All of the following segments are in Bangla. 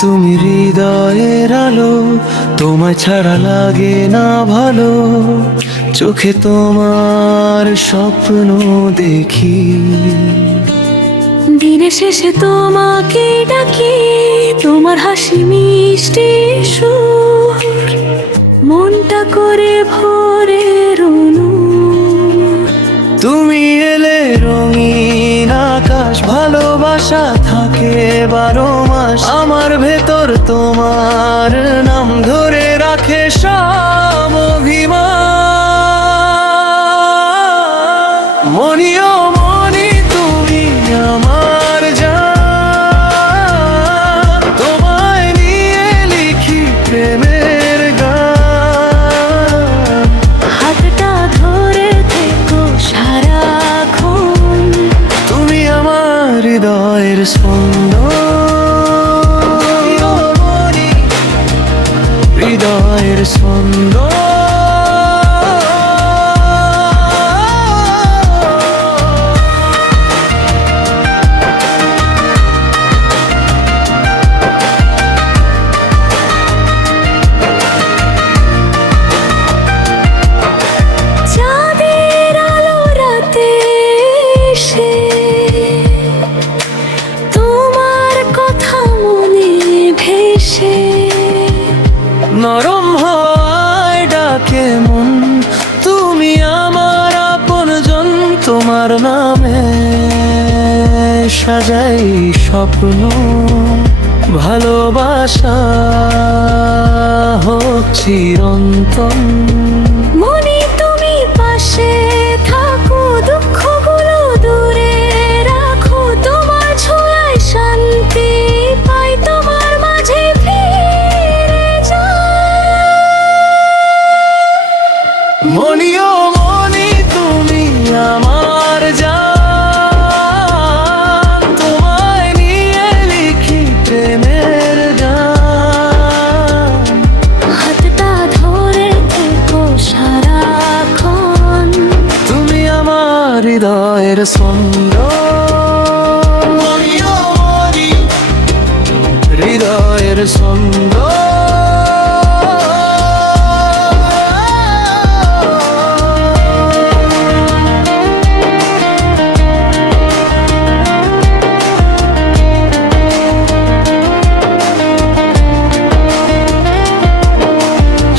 তুমি হৃদয়ের আলো, তোমায় ছাড়া লাগে না ভালো। চোখে তোমার স্বপ্ন দেখি, দিনের শেষে তোমাকে ডাকি, তোমার হাসি মিষ্টি সুর মনটা করে ভরে রুনু। তুমি এলে রঙিন আকাশ, ভালোবাসা থাকে 12 মাস। আমার ভেতর তোমার নাম ধরে রাখে সব অভিমান। মনি ও মনি তুমি আমার জান, তোমায় নিয়ে লিখি প্রেমের গান। হাতটা ধরে থেকো সারাক্ষণ, তুমি আমার হৃদয়ের স্পন্দন, হৃদয়ের স্পন্দন। চাঁদের আলো রাতে এসে তোমার কথা মনে ভেসে, নরম হওয়ায় ডাকে মন, তুমি আমার আপনজন। তোমার নামে সাজাই স্বপ্ন, ভালোবাসা হোক চিরন্তন। মনে তুমি পাশে থাকো, দুঃখগুলো দূরে রাখো, তোমার ছোঁয়ায় শান্তি পাই, তোমার মাঝে ফিরে যাই। মনি ও মনি তুমি আমার জান, তোমায় নিয়ে লিখি প্রেমের গান। হাতটা ধরে থেকো সারাক্ষণ, তুমি আমার হৃদয়ের স্পন্দন, মনি ও মনি, হৃদয়ের স্পন্দন।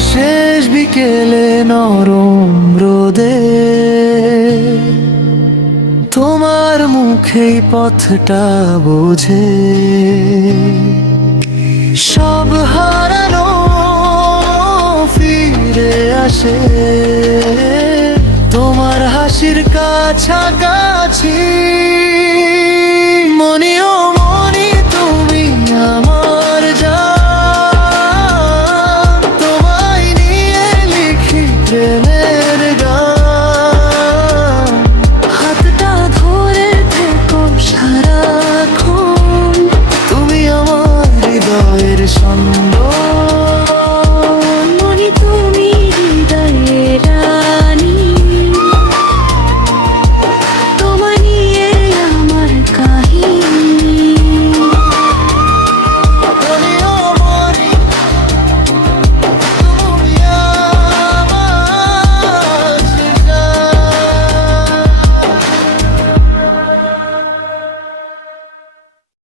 শেষ বিকেলে নরম রোদে তোমার মুখেই পথটা বোঝে। সব হারানো ফিরে আসে তোমার হাসির কাছাকাছি।